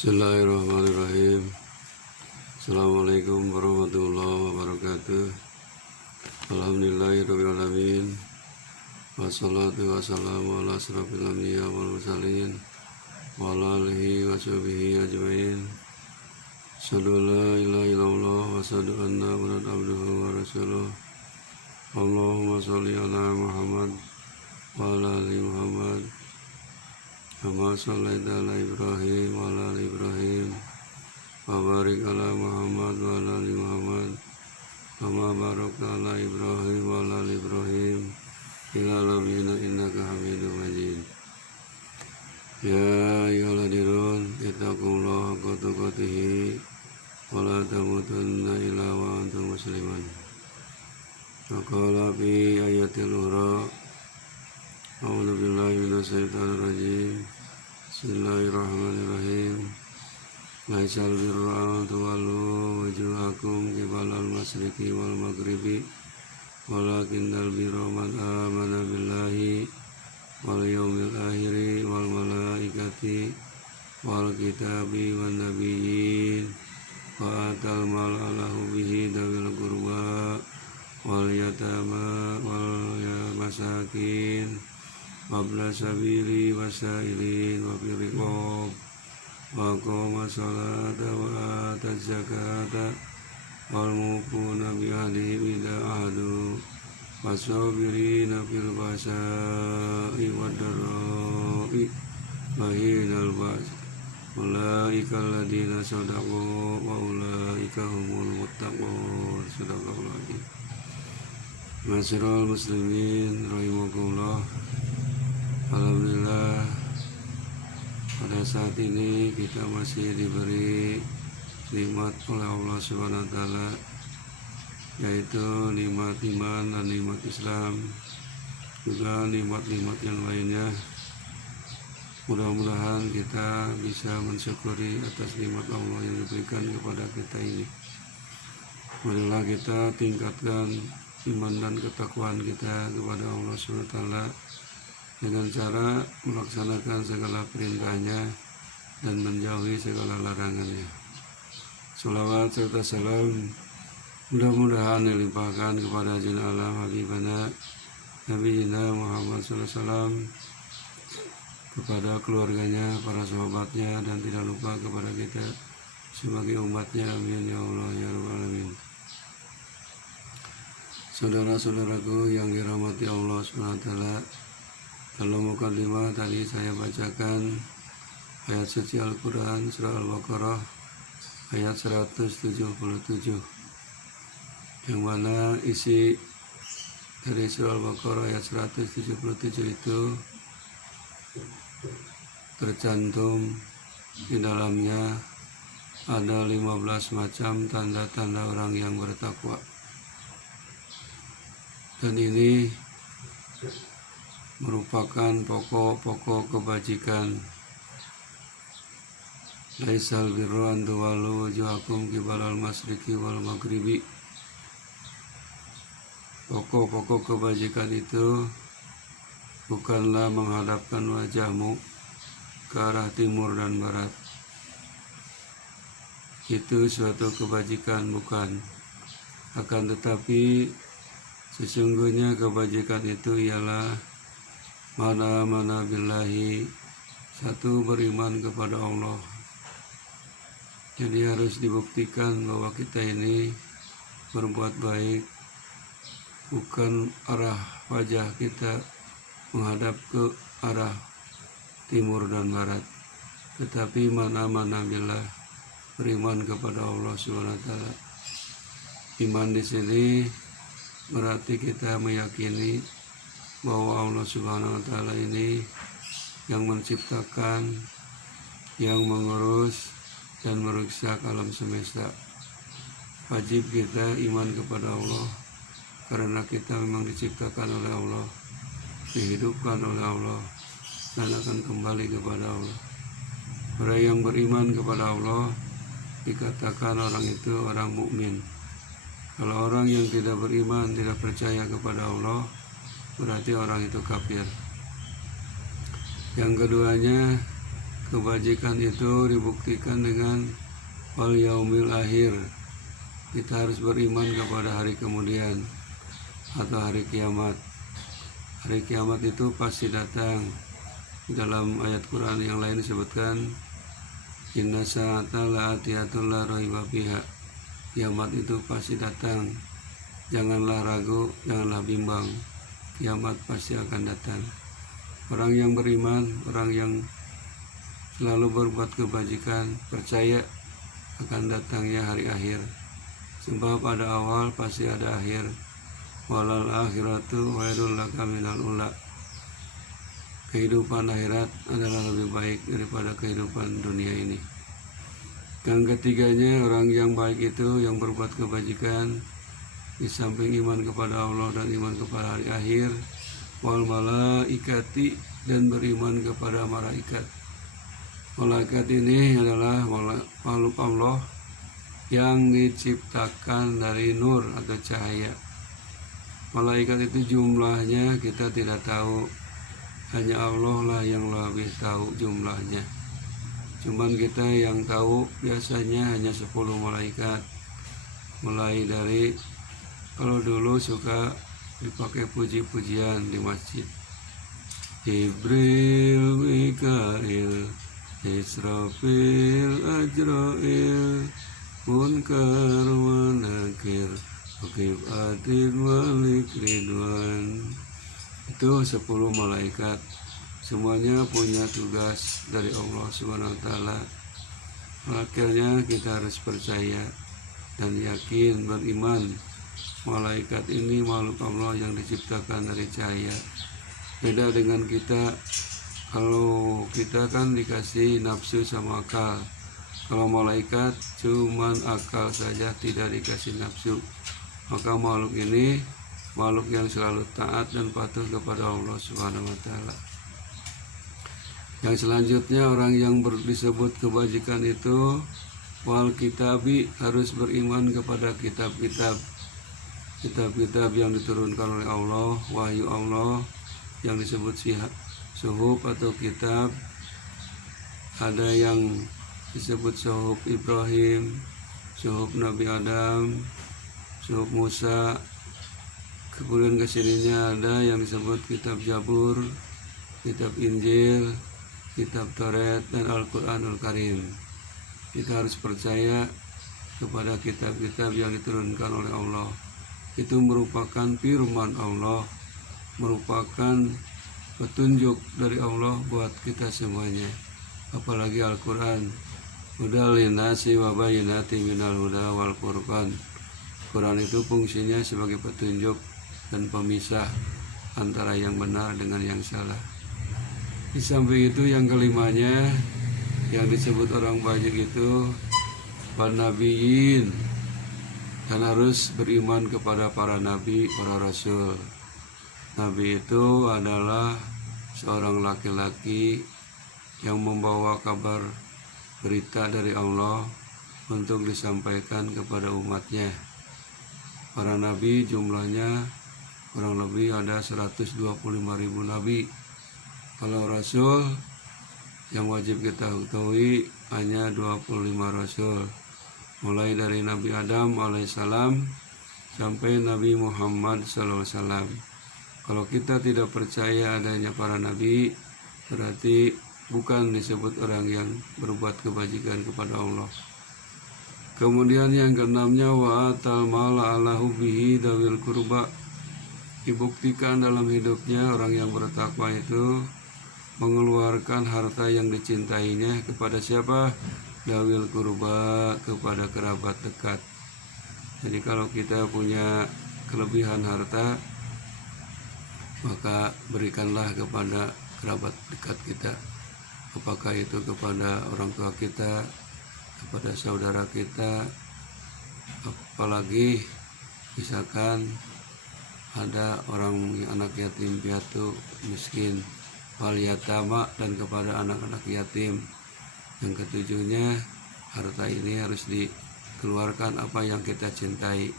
Bismillahirrahmanirrahim. Assalamualaikum warahmatullahi wabarakatuh. Alhamdulillahirrahmanirrahim. Wassalatu wassalamu ala asrafil anbiya wal mursalin wa ala alihi wa sahbihi ajmain. Asyhadu an la ilaha illallah wa asyhadu anna Muhammadan abduhu wa rasuluh. Allahumma sholli ala Muhammad wa ala ali Muhammad. Kama shallaita ala Ibrahim wa ala ali Ibrahim wa barik ala Muhammad wa ala ali Muhammad kama barakta ala Ibrahim wa ala ali Ibrahim fil alamin innaka Hamidum Majid. Ya ayyuhalladzina ittaqullaha haqqa tuqatih wa la tamutunna illa wa antum muslimun. Wa qala fi ayatil ukhra A'udzu billahi minasyaitonir rajim. Bismillahirrahmanirrahim. Laisal birra an tuwallu wujuhakum qibalal masyriqi wal maghribi walakinnal birra man amana billahi wal yawmil akhiri wal malaikati wal kitabi wan nabiyyin wa atal mal ala hubbihi dawil qurba wal yatama wal masakin wabla sabili wasailin wabiriqob wa qoma salata wa ataz zakata wal mufuna bi ahdihim idza ahadu wasabirina fil basa'i wad dharra'i wa hinal ba's ulaika alladziina shadaqu wa ulaika humul muttaqun. Shadaqallahu adzim. Ma'asyiral muslimin rahimakumullah. Alhamdulillah, pada saat ini kita masih diberi nikmat oleh Allah Subhanahu wa Ta'ala, yaitu nikmat iman dan nikmat Islam, juga nikmat-nikmat yang lainnya. Mudah-mudahan kita bisa mensyukuri atas nikmat Allah yang diberikan kepada kita ini. Marilah kita tingkatkan iman dan ketakwaan kita kepada Allah Subhanahu wa Ta'ala dengan cara melaksanakan segala perintahnya dan menjauhi segala larangannya. Salawat serta salam mudah-mudahan dilimpahkan kepada Junjungan alam Habibana Nabi Muhammad SAW, kepada keluarganya, para sahabatnya, dan tidak lupa kepada kita sebagai umatnya. Amin ya Allah ya Rabbal alamin. Saudara-saudaraku yang dirahmati Allah SWT, dalam mukadimah tadi saya bacakan ayat suci Al-Quran surah Al-Baqarah ayat 177, yang mana isi dari surah Al-Baqarah ayat 177 itu tercantum di dalamnya ada 15 macam tanda-tanda orang yang bertakwa, dan ini merupakan pokok-pokok kebajikan. Laisal birru an tuwallu wujuhakum qibalal masyriqi wal maghribi. Pokok-pokok kebajikan itu bukanlah menghadapkan wajahmu ke arah timur dan barat. Itu suatu kebajikan, bukan. Akan tetapi sesungguhnya kebajikan itu ialah mana billahi, satu, beriman kepada Allah. Jadi harus dibuktikan bahwa kita ini berbuat baik, bukan arah wajah kita menghadap ke arah timur dan barat, tetapi mana billah, beriman kepada Allah Subhanahu wa Ta'ala. Iman di sini berarti kita meyakini bahwa Allah Subhanahu wa Ta'ala ini yang menciptakan, yang mengurus dan merusak alam semesta. Wajib kita iman kepada Allah karena kita memang diciptakan oleh Allah, dihidupkan oleh Allah, dan akan kembali kepada Allah. Orang yang beriman kepada Allah dikatakan orang itu orang mukmin. Kalau orang yang tidak beriman, tidak percaya kepada Allah, berarti orang itu kafir. Yang keduanya, kebajikan itu dibuktikan dengan wal yaumil akhir. Kita harus beriman kepada hari kemudian atau hari kiamat. Hari kiamat itu pasti datang. Dalam ayat Quran yang lain disebutkan inna sa'ata la'atiyatun la raiba fiha. Kiamat itu pasti datang. Janganlah ragu, janganlah bimbang. Kiamat pasti akan datang. Orang yang beriman, orang yang selalu berbuat kebajikan, percaya akan datangnya hari akhir. Sebab ada awal pasti ada akhir. Walal akhiratu khairul laka minal ula. Kehidupan akhirat adalah lebih baik daripada kehidupan dunia ini. Yang ketiganya, orang yang baik itu yang berbuat kebajikan di samping iman kepada Allah dan iman kepada hari akhir, wal malaikati, dan beriman kepada malaikat. Malaikat ini adalah makhluk Allah yang diciptakan dari nur atau cahaya. Malaikat itu jumlahnya kita tidak tahu. Hanya Allah lah yang lebih tahu jumlahnya. Cuman kita yang tahu biasanya hanya 10 malaikat. Mulai dari, kalau dulu suka dipakai puji-pujian di masjid, Jibril, Mikail, Israfil, Ajrail, Munkar wa Nakir, Wakif Atid, Malik Ridwan. Itu 10 malaikat. Semuanya punya tugas dari Allah SWT. Akhirnya kita harus percaya dan yakin, beriman. Malaikat ini makhluk Allah yang diciptakan dari cahaya. Beda dengan kita. Kalau kita kan dikasih nafsu sama akal. Kalau malaikat cuman akal saja, tidak dikasih nafsu. Maka makhluk ini makhluk yang selalu taat dan patuh kepada Allah Subhanahu wa Ta'ala. Yang selanjutnya, orang yang disebut kebajikan itu wal kitabi, harus beriman kepada kitab-kitab yang diturunkan oleh Allah, wahyu Allah yang disebut suhuf atau kitab. Ada yang disebut suhuf Ibrahim, suhuf Nabi Adam, suhuf Musa. Kemudian kesininya ada yang disebut kitab Jabur, kitab Injil, kitab Taurat, dan Al-Quranul Karim. Kita harus percaya kepada kitab-kitab yang diturunkan oleh Allah. Itu merupakan firman Allah, merupakan petunjuk dari Allah buat kita semuanya. Apalagi Al-Quran, hudal linnasi wa bayyinatin minal huda wal furqan. Quran itu fungsinya sebagai petunjuk dan pemisah antara yang benar dengan yang salah. Di samping itu, yang kelimanya yang disebut orang baik itu wan nabiyyin, dan harus beriman kepada para nabi, para rasul. Nabi itu adalah seorang laki-laki yang membawa kabar berita dari Allah untuk disampaikan kepada umatnya. Para nabi jumlahnya kurang lebih ada 125.000 nabi. Kalau rasul yang wajib kita ketahui hanya 25 rasul, mulai dari Nabi Adam alaihissalam sampai Nabi Muhammad SAW. Kalau kita tidak percaya adanya para nabi, berarti bukan disebut orang yang berbuat kebajikan kepada Allah. Kemudian yang keenamnya, wa atal mala ala hubbihi dawil kurba. Dibuktikan dalam hidupnya orang yang bertakwa itu mengeluarkan harta yang dicintainya kepada siapa? Dawil kurba, kepada kerabat dekat. Jadi kalau kita punya kelebihan harta, maka berikanlah kepada kerabat dekat kita. Apakah itu kepada orang tua kita, kepada saudara kita, apalagi misalkan ada orang anak yatim piatu miskin, wal yatama, dan kepada anak-anak yatim. Yang ketujuhnya, harta ini harus dikeluarkan apa yang kita cintai.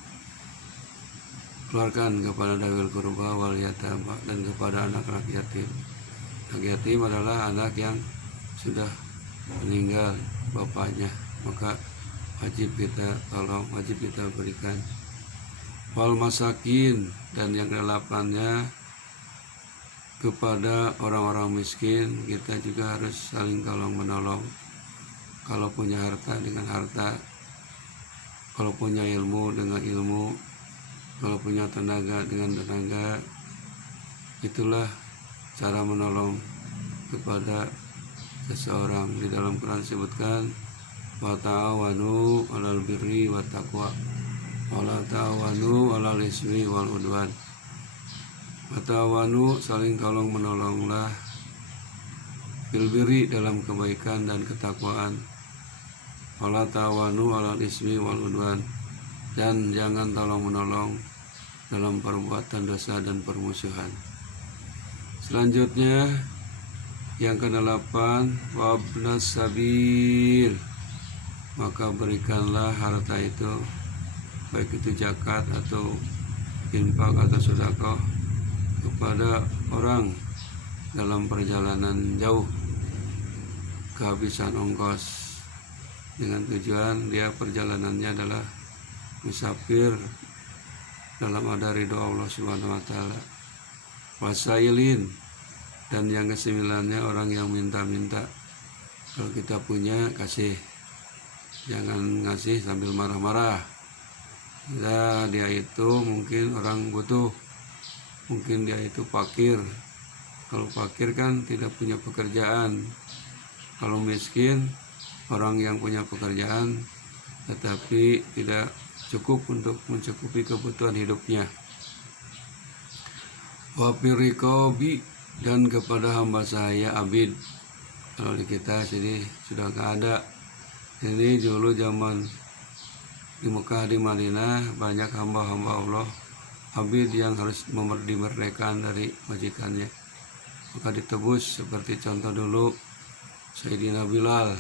Keluarkan kepada dawil kurba wal yatama, dan kepada anak-anak yatim. Anak yatim adalah anak yang sudah meninggal bapaknya, maka wajib kita tolong, wajib kita berikan. Wal masakin, dan yang ke-8-nya kepada orang-orang miskin kita juga harus saling tolong menolong. Kalau punya harta dengan harta, kalau punya ilmu dengan ilmu, kalau punya tenaga dengan tenaga, itulah cara menolong kepada seseorang. Di dalam Quran disebutkan wa ta'awanu 'alal birri wat taqwa wa la ta'awanu 'alal ismi wal udwan. Wa ta'awanu, saling tolong menolonglah, bil birri, dalam kebaikan dan ketakwaan, wa la ta'awanu 'alal ismi wal udwan, dan jangan tolong menolong dalam perbuatan dosa dan permusuhan. Selanjutnya yang ke-8, wabnas sabil, maka berikanlah harta itu, baik itu zakat atau infak atau sedekah, kepada orang dalam perjalanan jauh, kehabisan ongkos, dengan tujuan dia perjalanannya adalah musafir dalam ada ridho Allah Subhanahu wa taala. Wasailin, dan yang ke-9-nya orang yang minta-minta. Kalau kita punya, kasih, jangan ngasih sambil marah-marah. Nah, dia itu mungkin orang butuh, mungkin dia itu fakir. Kalau fakir kan tidak punya pekerjaan. Kalau miskin, orang yang punya pekerjaan tetapi tidak cukup untuk mencukupi kebutuhan hidupnya. Wafirikobi, dan kepada hamba saya abid. Kalau di kita sini sudah nggak ada. Ini dulu zaman di Mekah, di Madinah, banyak hamba-hamba Allah abid yang harus dimerdekakan dari majikannya, maka ditebus. Seperti contoh dulu Sayyidina Bilal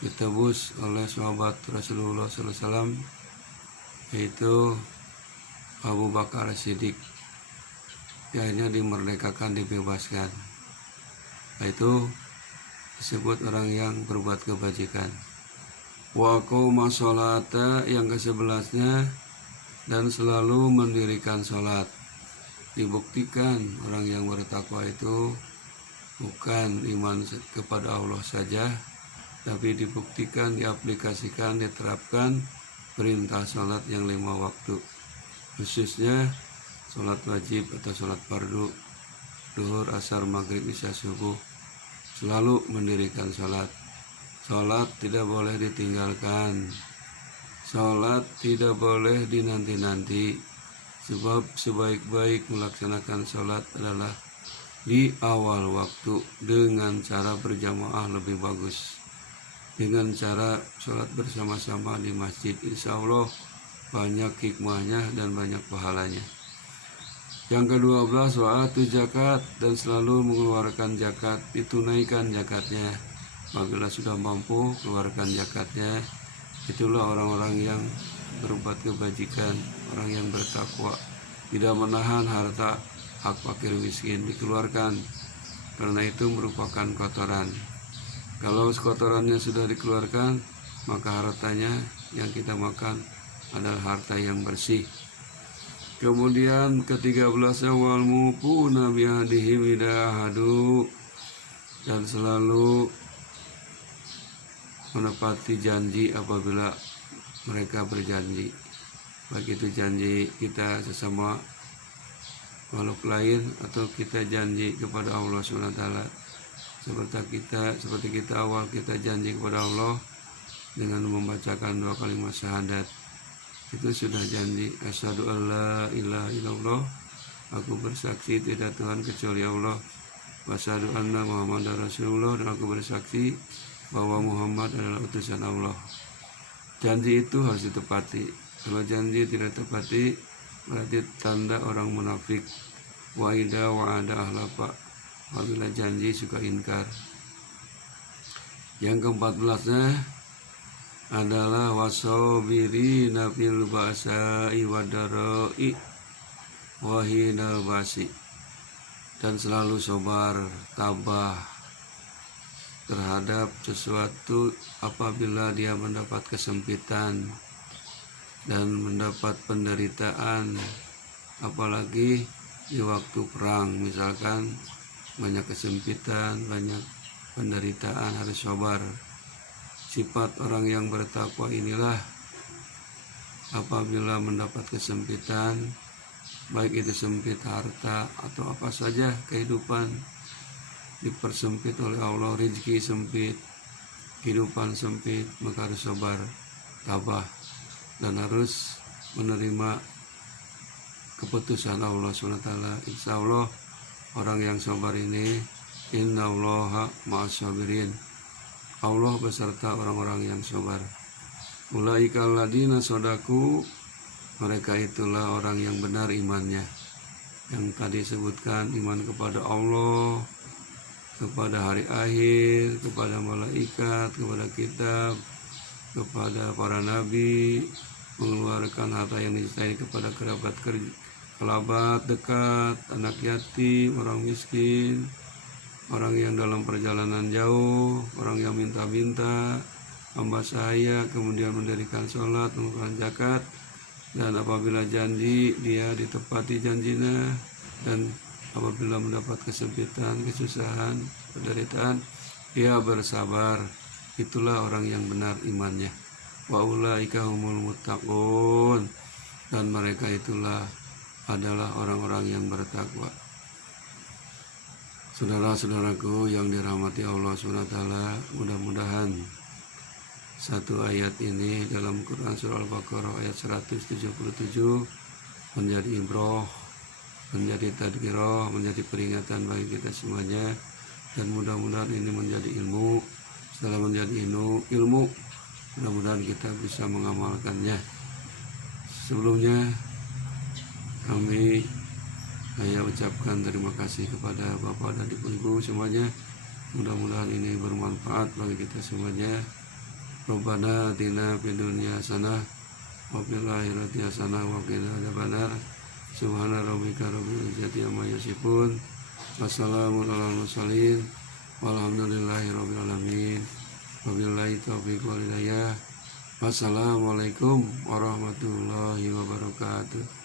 ditebus oleh sahabat Rasulullah SAW, yaitu Abu Bakar Siddiq. Akhirnya dimerdekakan, dibebaskan. Itu disebut orang yang berbuat kebajikan. Wa qauma sholata, yang ke-11-nya, dan selalu mendirikan sholat. Dibuktikan orang yang bertakwa itu bukan iman kepada Allah saja, tapi dibuktikan, diaplikasikan, diterapkan perintah sholat yang 5 waktu, khususnya sholat wajib atau sholat fardu, duhur, asar, maghrib, isya, subuh. Selalu mendirikan sholat. Sholat tidak boleh ditinggalkan. Sholat tidak boleh dinanti-nanti. Sebab sebaik-baik melaksanakan sholat adalah di awal waktu, dengan cara berjamaah lebih bagus. Dengan cara sholat bersama-sama di masjid, insya Allah banyak hikmahnya dan banyak pahalanya. Yang ke-12, wa'atu zakat, dan selalu mengeluarkan zakat, ditunaikan zakatnya. Apabila sudah mampu, keluarkan zakatnya. Itulah orang-orang yang berbuat kebajikan, orang yang bertakwa, tidak menahan harta hak fakir miskin, dikeluarkan, karena itu merupakan kotoran. Kalau kotorannya sudah dikeluarkan, maka hartanya yang kita makan adalah harta yang bersih. Kemudian ke-13, wal mufuna bi'ahdihim idza ahadu, dan selalu menepati janji apabila mereka berjanji, baik itu janji kita sesama makhluk lain atau kita janji kepada Allah SWT. Seperti kita awal kita janji kepada Allah dengan membacakan 2 kalimat syahadat, itu sudah janji. Asyhadu alla ilaha illallah, aku bersaksi tidak Tuhan kecuali Allah, wa asyhadu anna Muhammadar Rasulullah, dan aku bersaksi bahwa Muhammad adalah utusan Allah. Janji itu harus ditepati. Kalau janji tidak tepati, berarti tanda orang munafik. Wa idza wa'ada ahlafa, apabila janji suka ingkar. Yang ke-14-nya adalah wasabirina fil ba'sa'i wad-dara'i wa hinal ba'si, dan selalu sabar, tabah terhadap sesuatu apabila dia mendapat kesempitan dan mendapat penderitaan, apalagi di waktu perang misalkan banyak kesempitan, banyak penderitaan, harus sabar. Sifat orang yang bertakwa inilah apabila mendapat kesempitan, baik itu sempit harta atau apa saja kehidupan dipersempit oleh Allah, rezeki sempit, kehidupan sempit, maka harus sabar, tabah, dan harus menerima keputusan Allah SWT. Insya Allah orang yang sabar ini, innallaha ma'as sabirin, Allah beserta orang-orang yang sabar. Ulaika alladzina shadaku, mereka itulah orang yang benar imannya. Yang tadi sebutkan, iman kepada Allah, kepada hari akhir, kepada malaikat, kepada kitab, kepada para nabi, mengeluarkan harta yang dicintai kepada kerabat dekat, anak yatim, orang miskin, orang yang dalam perjalanan jauh, orang yang minta-minta, hamba saya, kemudian mendirikan sholat, mengeluarkan zakat, dan apabila janji dia ditepati janjinya, dan apabila mendapat kesempitan, kesusahan, penderitaan, dia bersabar. Itulah orang yang benar imannya. Wa ulaika humul muttaqun, dan mereka itulah adalah orang-orang yang bertakwa. Saudara-saudaraku yang dirahmati Allah SWT, mudah-mudahan satu ayat ini dalam Quran Surah Al-Baqarah ayat 177 menjadi ibrah, menjadi tadkirah, menjadi peringatan bagi kita semuanya, dan mudah-mudahan ini menjadi ilmu. Setelah menjadi ilmu, mudah-mudahan kita bisa mengamalkannya. Sebelumnya saya ucapkan terima kasih kepada Bapak dan Ibu semuanya. Mudah-mudahan ini bermanfaat bagi kita semuanya. Rabbana atina fid dunya hasanah wa fil akhirati hasanah wa qina adzabannar. Subhana rabbika rabbil izzati amma yasifun. Wassalamun alal mursalin. Walhamdulillahi rabbil alamin. Wabillahi taufiq wal hidayah. Wassalamualaikum warahmatullahi wabarakatuh.